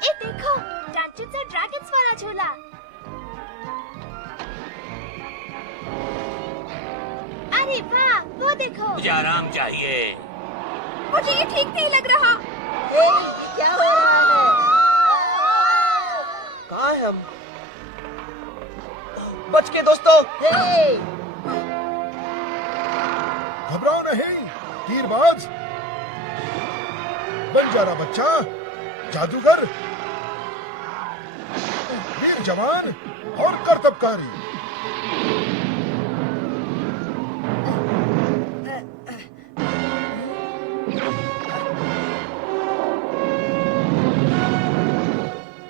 ए देखो, डंजन्स और ड्रैगन्स वाला झूला। अरे वाह, वो देखो। मुझे आराम चाहिए। मुझे ये ठीक नहीं लग रहा। क्या हो रहा है? कहाँ हैं हम? बच के दोस्तों। घबराओ नहीं, तीरबाज, बंजारा बच्चा, जादूगर, वीर जवान और कर्तव्यकारी।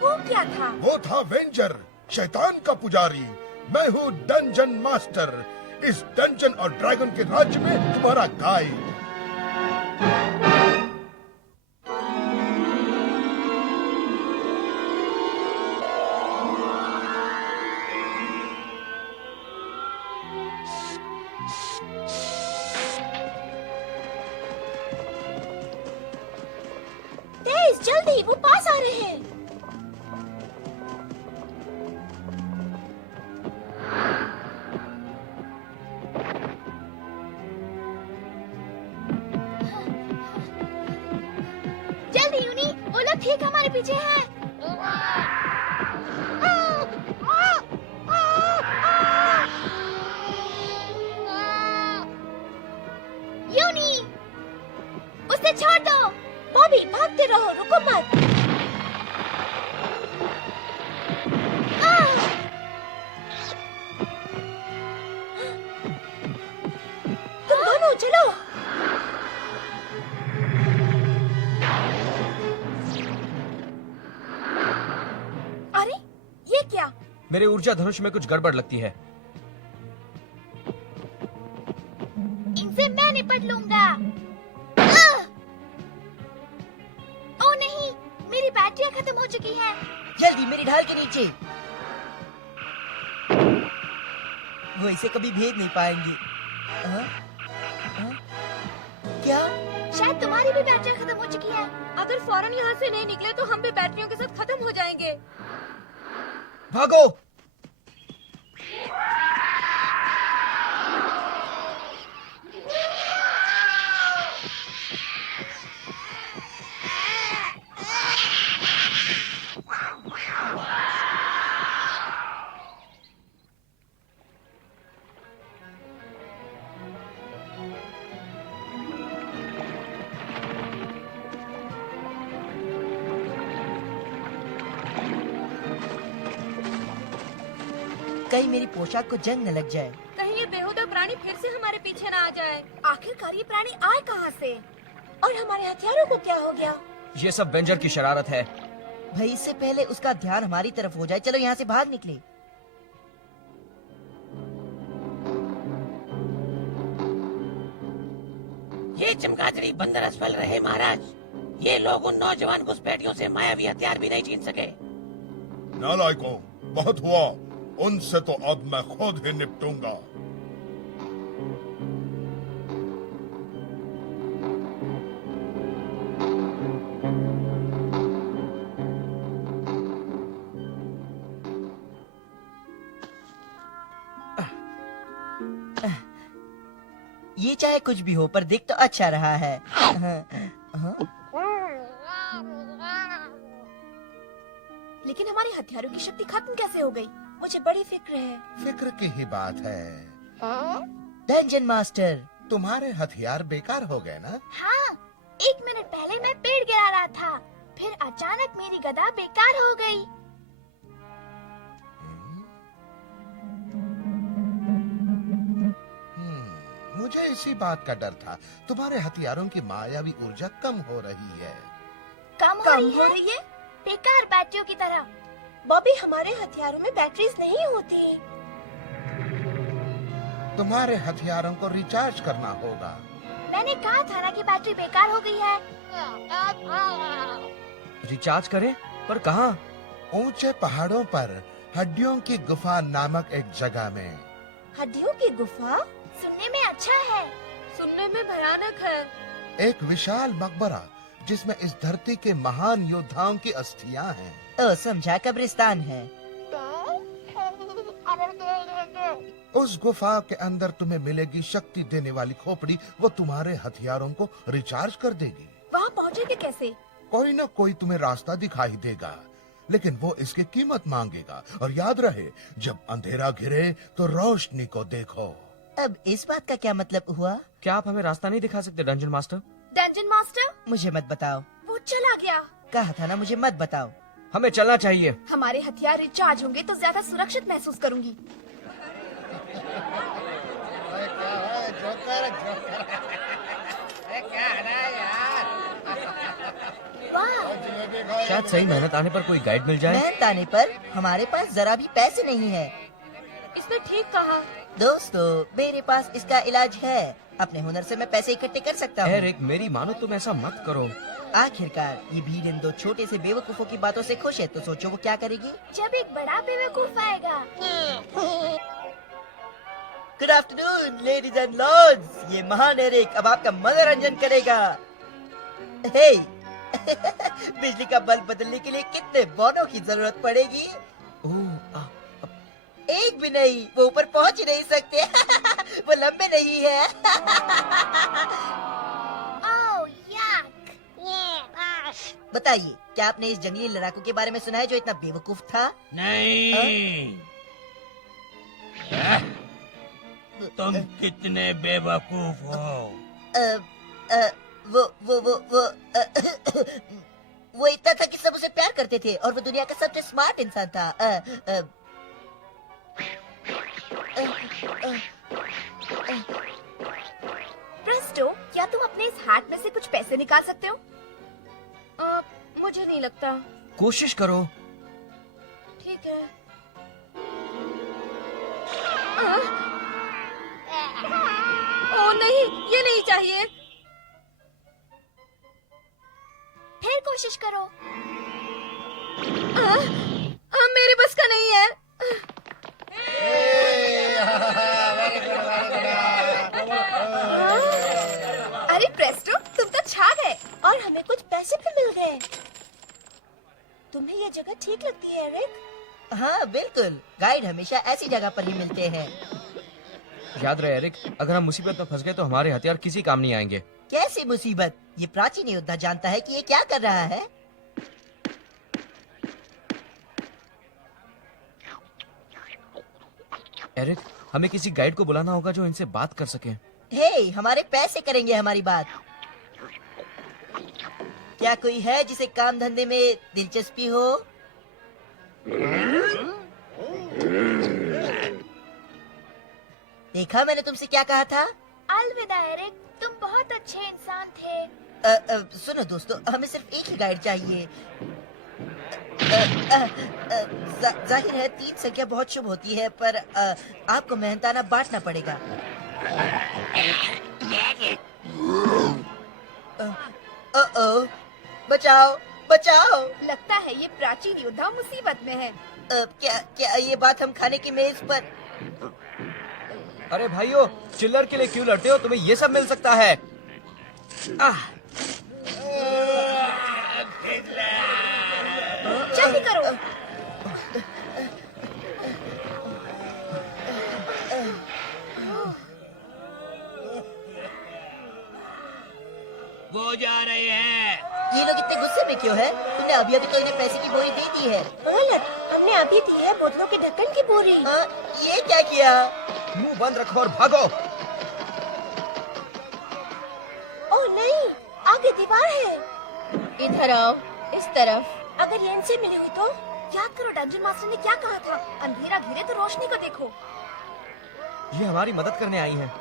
वो क्या था? वो था वेंजर, शैतान का पुजारी। मैं हूँ डंजन मास्टर, इस डंजन और ड्रैगन के राज्य में तुम्हारा गाइड। तेज, जल्दी, वो पास आ रहे हैं। जल्दी यूनी, वो लोग ठीक हमारे पीछे हैं। यूनी, उसे छोड़ दो। बॉबी, भागते रहो, रुको मत। तुम दोनों चलो। अरे, ये क्या? मेरे ऊर्जा धनुष में कुछ गड़बड़ लगती है। इनसे मैं निपट लूंगा। ओ नहीं, मेरी बैटरियां खत्म हो चुकी हैं। जल्दी मेरी ढाल के नीचे। वो इसे कभी भेद नहीं पाएंगे। हाँ? हाँ? क्या? शायद तुम्हारी भी बैटरियां खत्म हो चुकी है। अगर फौरन यहाँ से नहीं निकले तो हम भी बैटरियों के साथ खत्म हो जाएंगे। भागो। कहीं मेरी पोशाक को जंग न लग जाए। कहीं ये बेहुदा प्राणी फिर से हमारे पीछे ना आ जाए। आखिरकार ये प्राणी आए कहाँ से? और हमारे हथियारों को क्या हो गया? ये सब वेंजर की शरारत है। भाई इससे पहले उसका ध्यान हमारी तरफ हो जाए। चलो यहाँ से भाग निकले। ये चमगादड़ी बंदर असफल रहे महाराज। ये लोग उन नौजवान घुसपैठियों से मायावी हथियार भी नहीं छीन सके। नालायकों, बहुत हुआ। उनसे तो अब मैं खुद ही निपटूंगा। ये चाहे कुछ भी हो पर दिख तो अच्छा रहा है। लेकिन हमारे हथियारों की शक्ति खत्म कैसे हो गई? मुझे बड़ी फिक्र है। फिक्र की ही बात है। डंजन मास्टर, तुम्हारे हथियार बेकार हो गए ना? हाँ, 1 मिनट पहले मैं पेड़ गिरा रहा था, फिर अचानक मेरी गदा बेकार हो गई। मुझे इसी बात का डर था। तुम्हारे हथियारों की मायावी ऊर्जा कम हो रही है। कम हो रही है? बेकार बैटरियों की तरह। बॉबी, हमारे हथियारों में बैटरीज नहीं होती। तुम्हारे हथियारों को रिचार्ज करना होगा। मैंने कहा था ना कि बैटरी बेकार हो गई है। रिचार्ज करें? पर कहाँ? ऊंचे पहाड़ों पर हड्डियों की गुफा नामक एक जगह में। हड्डियों की गुफा? सुनने में अच्छा है। सुनने में भयानक है। एक विशाल मकबरा जिसमें इस धरती के महान योद्धाओं की अस्थियां हैं। ओ समझा, कब्रिस्तान है। उस गुफा के अंदर तुम्हें मिलेगी शक्ति देने वाली खोपड़ी। वो तुम्हारे हथियारों को रिचार्ज कर देगी। वहाँ पहुँचेंगे कैसे? कोई न कोई तुम्हें रास्ता दिखाई देगा, लेकिन वो इसकी कीमत मांगेगा। और याद रहे, जब अंधेरा घिरे तो रोशनी को देखो। अब इस बात का क्या मतलब हुआ? क्या आप हमें रास्ता नहीं दिखा सकते डंजन मास्टर? डंजन मास्टर, मुझे मत बताओ। वो चला गया। कहा था ना मुझे मत बताओ। हमें चलना चाहिए। हमारे हथियार रिचार्ज होंगे तो ज्यादा सुरक्षित महसूस करूंगी। वाह, शायद सही मेहनत आने पर कोई गाइड मिल जाए। मेहनत आने पर हमारे पास जरा भी पैसे नहीं है। इसने ठीक कहा। दोस्तों, मेरे पास इसका इलाज है। अपने हुनर से मैं पैसे इकट्ठे कर सकता हूँ। एरिक, मेरी मानो, तुम ऐसा मत करो। आखिरकार ये भीड़ इन दो छोटे से बेवकूफों की बातों से खुश है, तो सोचो वो क्या करेगी। जब एक बड़ा बेवकूफ आएगा। Good afternoon ladies and lords, ये महान एरिक अब आपका मनोरंजन करेगा। हे बिजली का बल्ब बदलने के लिए कितने बॉनों की जरूरत पड़ेगी? एक भी नहीं, वो ऊपर पहुंच ही नहीं सकते। वो लंबे नहीं है। ओह याक। बताइए, क्या आपने इस जंगली लड़ाकू के बारे में सुना है जो इतना बेवकूफ था? नहीं। तुम कितने बेवकूफ हो? वो इतना था कि सब उसे प्यार करते थे और वो दुनिया का सबसे स्मार्ट इंसान था। प्रेस्टो, क्या तुम अपने इस हैट में से कुछ पैसे निकाल सकते हो? मुझे नहीं लगता। कोशिश करो। ठीक है। ओ नहीं, ये नहीं चाहिए। फिर कोशिश करो। मेरे बस का नहीं है। अरे प्रेस्टो, तुम तो छा गए और हमें कुछ पैसे भी मिल गए। तुम्हें ये जगह ठीक लगती है एरिक? हाँ बिल्कुल, गाइड हमेशा ऐसी जगह पर ही मिलते हैं। याद रहे एरिक, अगर हम मुसीबत में फंस गए तो हमारे हथियार किसी काम नहीं आएंगे। कैसी मुसीबत? ये प्राचीन योद्धा जानता है कि ये क्या कर रहा है। एरिक, हमें किसी गाइड को बुलाना होगा जो इनसे बात कर सके। हे, हमारे पैसे करेंगे हमारी बात। क्या कोई है जिसे काम धंधे में दिलचस्पी हो? देखा मैंने तुमसे क्या कहा था। अलविदा एरिक, तुम बहुत अच्छे इंसान थे। सुनो दोस्तों, हमें सिर्फ एक ही गाइड चाहिए। जाहिर है 3 संख्या बहुत शुभ होती है, पर आपको मेहनताना बांटना पड़ेगा। बचाओ बचाओ। लगता है ये प्राचीन योद्धा मुसीबत में है। क्या ये बात हम खाने की मेज पर? अरे भाइयों, चिल्लर के लिए क्यों लड़ते हो? तुम्हें ये सब मिल सकता है। जल्दी करो। वो जा रहे हैं। ये लोग इतने गुस्से में क्यों हैं? तुमने अभी अभी तो इन्हें पैसे की बोरी दे दी है। गलत, हमने अभी दी है बोतलों के ढक्कन की बोरी। ये क्या किया? मुंह बंद रखो और भागो। ओह नहीं, आगे दीवार है। इधर आओ, इस तरफ। अगर ये इनसे मिली हुई तो? याद करो डंजन मास्टर ने क्या कहा था, अंधेरा घिरे तो रोशनी को देखो। ये हमारी मदद करने आई हैं।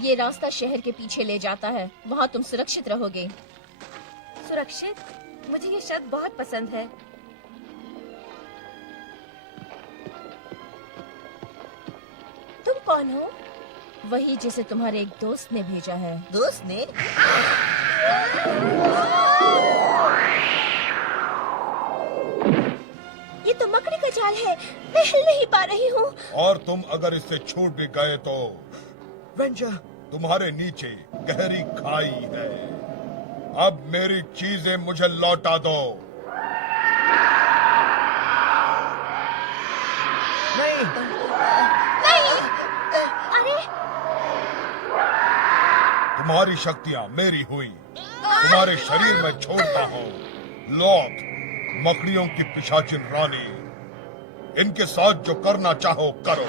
ये रास्ता शहर के पीछे ले जाता है, वहाँ तुम सुरक्षित रहोगे। सुरक्षित? मुझे ये शब्द बहुत पसंद है। तुम कौन हो? वही जिसे तुम्हारे एक दोस्त ने भेजा है। दोस्त ने? ये तो मकड़ी का जाल है, मैं हिल नहीं पा रही हूँ। और तुम अगर इससे छूट भी गए तो वेंजर, तुम्हारे नीचे गहरी खाई है। अब मेरी चीजें मुझे लौटा दो। नहीं, अरे तुम्हारी शक्तियां मेरी हुई, तुम्हारे शरीर में छोड़ता हूँ। लॉथ, मकड़ियों की पिशाचिन रानी, इनके साथ जो करना चाहो करो।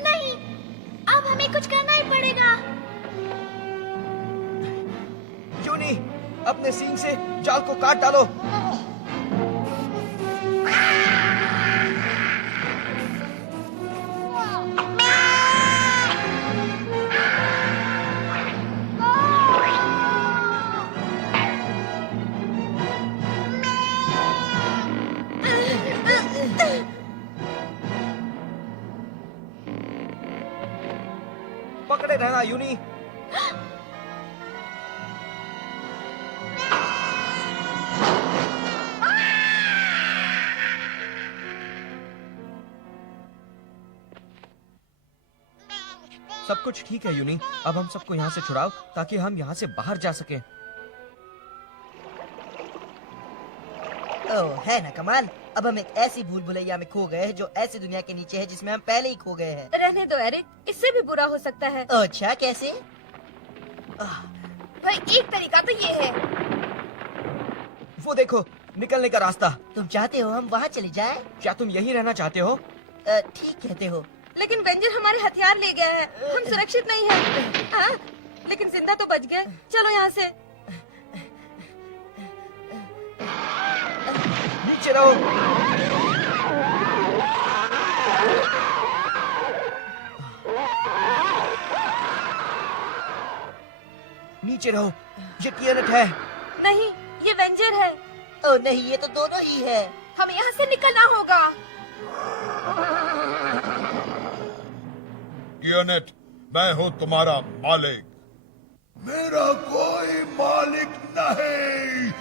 नहीं, अब हमें कुछ करना ही पड़ेगा। यूनी, अपने सींग से जाल को काट डालो। पकड़े रहना यूनी। सब कुछ ठीक है यूनी, अब हम सबको यहाँ से छुड़ाओ ताकि हम यहाँ से बाहर जा सकें। ओह, है ना कमाल। अब हम एक ऐसी भूल भुलैया में खो गए हैं जो ऐसी दुनिया के नीचे है जिसमें हम पहले ही खो गए हैं। रहने दो एरिक, इससे भी बुरा हो सकता है। अच्छा, कैसे? भाई एक तरीका तो ये है। वो देखो, निकलने का रास्ता। तुम चाहते हो हम वहाँ चले जाएं? क्या तुम यही रहना चाहते हो? ठीक कहते हो। लेकिन वेंजर हमारे हथियार ले गया है, हम सुरक्षित नहीं हैं। हाँ, लेकिन जिंदा तो बच गए। चलो यहाँ से। नीचे रहो। नीचे रहो, ये टियनट है। नहीं, ये वेंजर है। ओह नहीं, ये तो दोनों ही है। हमें यहाँ से निकलना होगा। टियनेट, मैं हूँ तुम्हारा मालिक। मेरा कोई मालिक नहीं।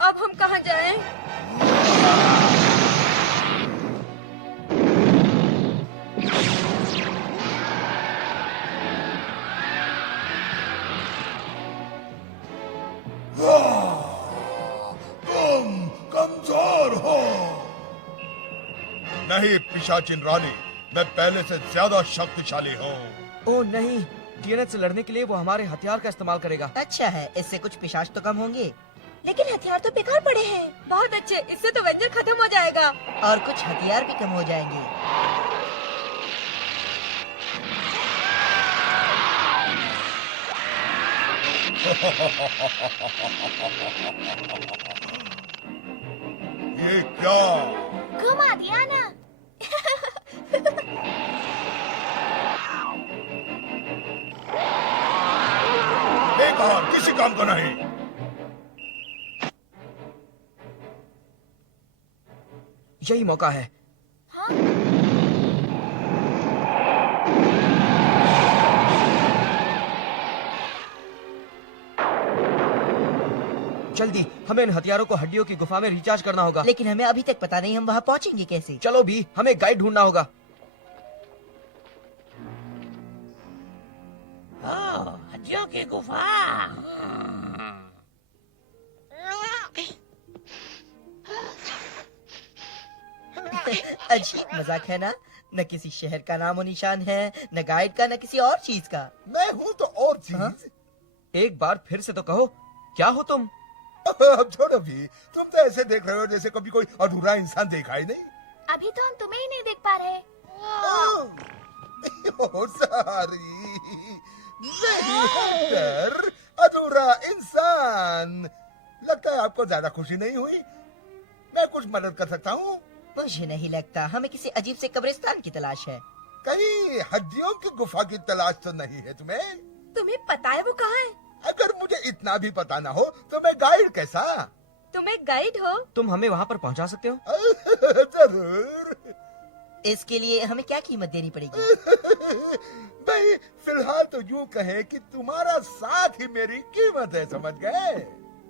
अब हम कहाँ जाएं? तुम कमजोर हो। नहीं पिशाचिन रानी, मैं पहले से ज्यादा शक्तिशाली हूँ। ओह नहीं, टियनट से लड़ने के लिए वो हमारे हथियार का इस्तेमाल करेगा। अच्छा है, इससे कुछ पिशाच तो कम होंगे। लेकिन हथियार तो बेकार पड़े हैं। बहुत अच्छे, इससे तो वेंजर खत्म हो जाएगा। और कुछ हथियार भी कम हो जाएंगे। ये क्या? घुमा दिया ना। बेकार, किसी काम का नहीं। यही मौका है। जल्दी, हमें इन हथियारों को हड्डियों की गुफा में रिचार्ज करना होगा। लेकिन हमें अभी तक पता नहीं हम वहाँ पहुँचेंगे कैसे। चलो भी, हमें गाइड ढूंढना होगा। हड्डियों की गुफा। अजीब मजाक है ना। न किसी शहर का नामो निशान है, न गाइड का, न किसी और चीज का। मैं हूँ तो और चीज। हाँ? एक बार फिर से तो कहो, क्या हो तुम? अब छोड़ो भी, तुम तो ऐसे देख रहे हो जैसे कभी कोई अधूरा इंसान देखा ही नहीं। अभी तो हम तुम्हें ही नहीं देख पा रहे। सॉरी, नहीं हंटर, अधूरा इंसान। लगता है आपको ज्यादा खुशी नहीं हुई। मैं कुछ मदद कर सकता हूँ? मुझे नहीं लगता, हमें किसी अजीब से कब्रिस्तान की तलाश है। कहीं हड्डियों की गुफा की तलाश तो नहीं है तुम्हें? तुम्हें पता है वो कहाँ है? अगर मुझे इतना भी पता ना हो तो मैं गाइड कैसा? तुम एक गाइड हो? तुम हमें वहाँ पर पहुँचा सकते हो? जरूर। इसके लिए हमें क्या कीमत देनी पड़ेगी? भाई फिलहाल तो यूँ कहे कि तुम्हारा साथ ही मेरी कीमत है, समझ गए?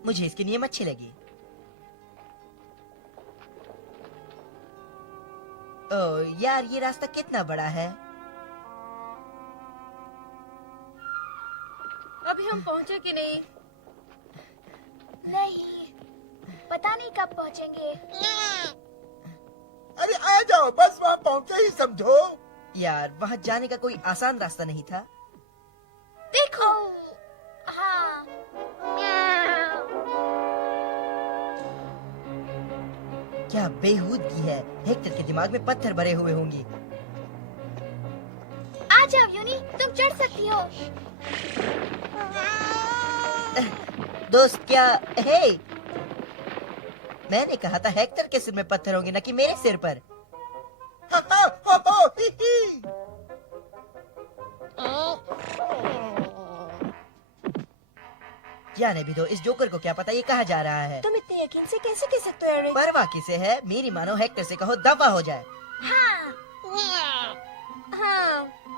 मुझे इसके नियम अच्छे लगे। ओ यार, ये रास्ता कितना बड़ा है। अभी हम पहुँचे कि नहीं? नहीं, पता नहीं कब पहुँचेंगे। अरे आ जाओ, बस वहाँ पहुँचे ही समझो। यार, वहाँ जाने का कोई आसान रास्ता नहीं था। देखो। हाँ। क्या बेहूदगी है। हेक्टर के दिमाग में पत्थर भरे हुए होंगे। आ जाओ यूनी, तुम चढ़ सकती हो। दोस्त, क्या हे? मैंने कहा था हेक्टर के सिर में पत्थर होंगे, न कि मेरे सिर पर। ही ही। जाने भी दो, इस जोकर को क्या पता ये कहाँ जा रहा है। तुम इतने यकीन से कैसे कह सकते हो एरिक? परवाह किसे है, मेरी मानो हेक्टर से कहो दफा हो जाए। हाँ।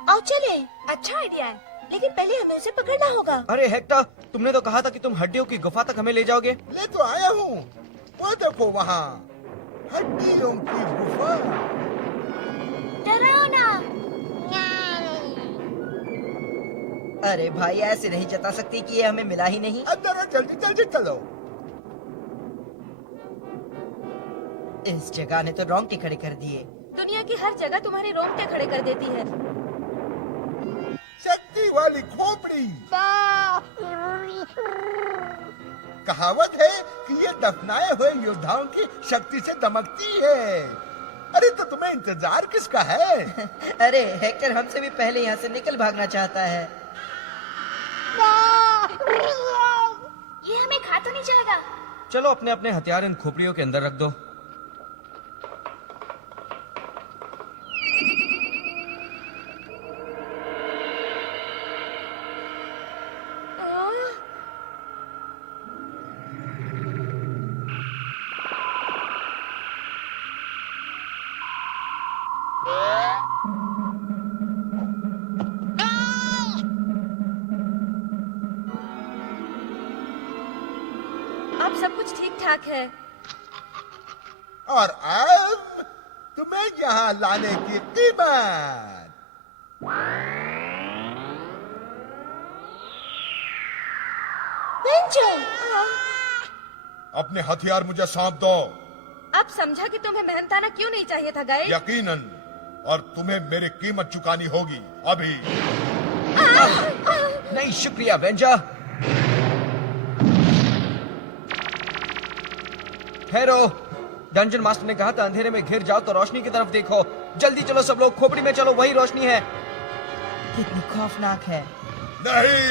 आओ चले, अच्छा आइडिया है, लेकिन पहले हमें उसे पकड़ना होगा। अरे हेक्टर, तुमने तो कहा था कि तुम हड्डियों की गुफा तक हमें ले जाओगे। ले तो आया हूँ, वो देखो वहाँ हड्डियों की गुफा। डराओ ना। अरे भाई, ऐसे नहीं जता सकती कि ये हमें मिला ही नहीं। अंदर आओ, जल्दी जल्दी चलो। इस जगह ने तो रोंगटे खड़े कर दिए। दुनिया की हर जगह तुम्हारे रोंगटे खड़े कर देती है। शक्ति वाली खोपड़ी। कहावत है कि ये दफनाए हुए योद्धाओं की शक्ति से दमकती है। अरे तो तुम्हें इंतजार किसका है? अरे हेक्टर हमसे भी पहले यहाँ से निकल भागना चाहता है। ये हमें खा तो नहीं जाएगा? चलो अपने अपने हथियार इन खोपड़ियों के अंदर रख दो। अब सब कुछ ठीक ठाक है। और अब तुम्हें यहाँ लाने की कीमत। वेंजर! अपने हथियार मुझे सौंप दो। अब समझा कि तुम्हें मेहनताना क्यों नहीं चाहिए था गाइड। यकीनन, और तुम्हें मेरी कीमत चुकानी होगी अभी। नहीं, शुक्रिया वेंजर। ठहरो, डंजन मास्टर ने कहा था अंधेरे में घिर जाओ तो रोशनी की तरफ देखो। जल्दी चलो सब लोग, खोपड़ी में चलो, वही रोशनी है। कितनी खौफनाक है। नहीं,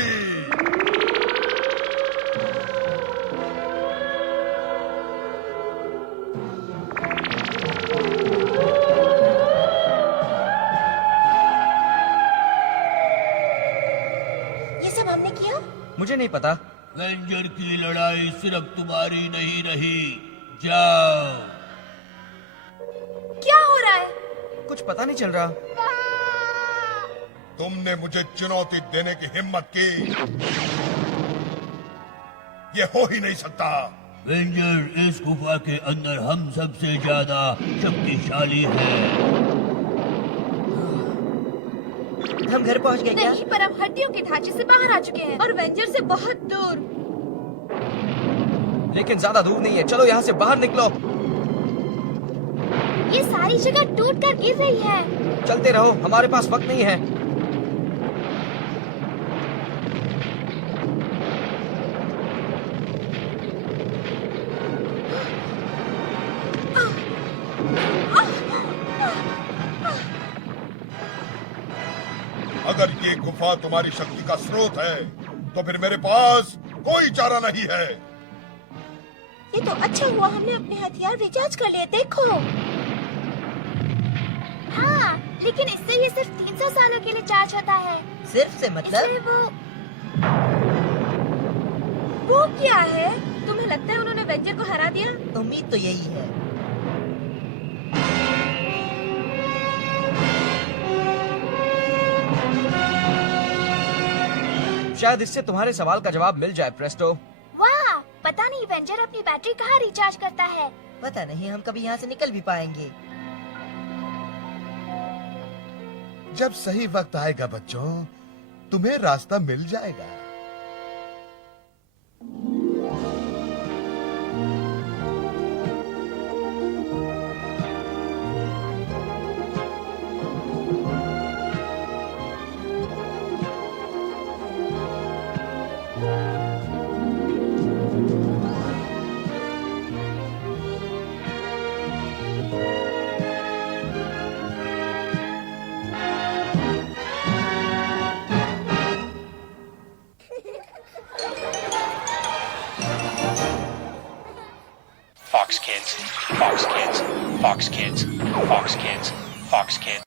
ये सब हमने किया? मुझे नहीं पता। वेंजर की लड़ाई सिर्फ तुम्हारी नहीं रही। जाओ। क्या हो रहा है? कुछ पता नहीं चल रहा। तुमने मुझे चुनौती देने की हिम्मत की। ये हो ही नहीं सकता। वेंजर इस गुफा के अंदर हम सबसे ज्यादा शक्तिशाली है। हम घर पहुंच गए क्या? नहीं, पर अब हड्डियों के ढांचे से बाहर आ चुके हैं और वेंजर से बहुत दूर। लेकिन ज्यादा दूर नहीं है, चलो यहाँ से बाहर निकलो। ये सारी जगह टूट कर गिर रही है। चलते रहो, हमारे पास वक्त नहीं है। अगर ये गुफा तुम्हारी शक्ति का स्रोत है तो फिर मेरे पास कोई चारा नहीं है। ये तो अच्छा हुआ हमने अपने हथियार रिचार्ज कर लिए, देखो। हाँ, लेकिन इससे ये सिर्फ 300 सालों के लिए चार्ज होता है। सिर्फ से मतलब? इसलिए वो वो क्या है? तुम्हें लगता है उन्होंने वेंजर को हरा दिया? उम्मीद तो यही है। शायद इससे तुम्हारे सवाल का जवाब मिल जाए प्रेस्टो। वाह, पता नहीं वेंजर अपनी बैटरी कहाँ रिचार्ज करता है। पता नहीं हम कभी यहाँ से निकल भी पाएंगे। जब सही वक्त आएगा बच्चों, तुम्हें रास्ता मिल जाएगा। Fox Kids, Fox Kids, Fox Kids, Fox Kids, Fox Kids.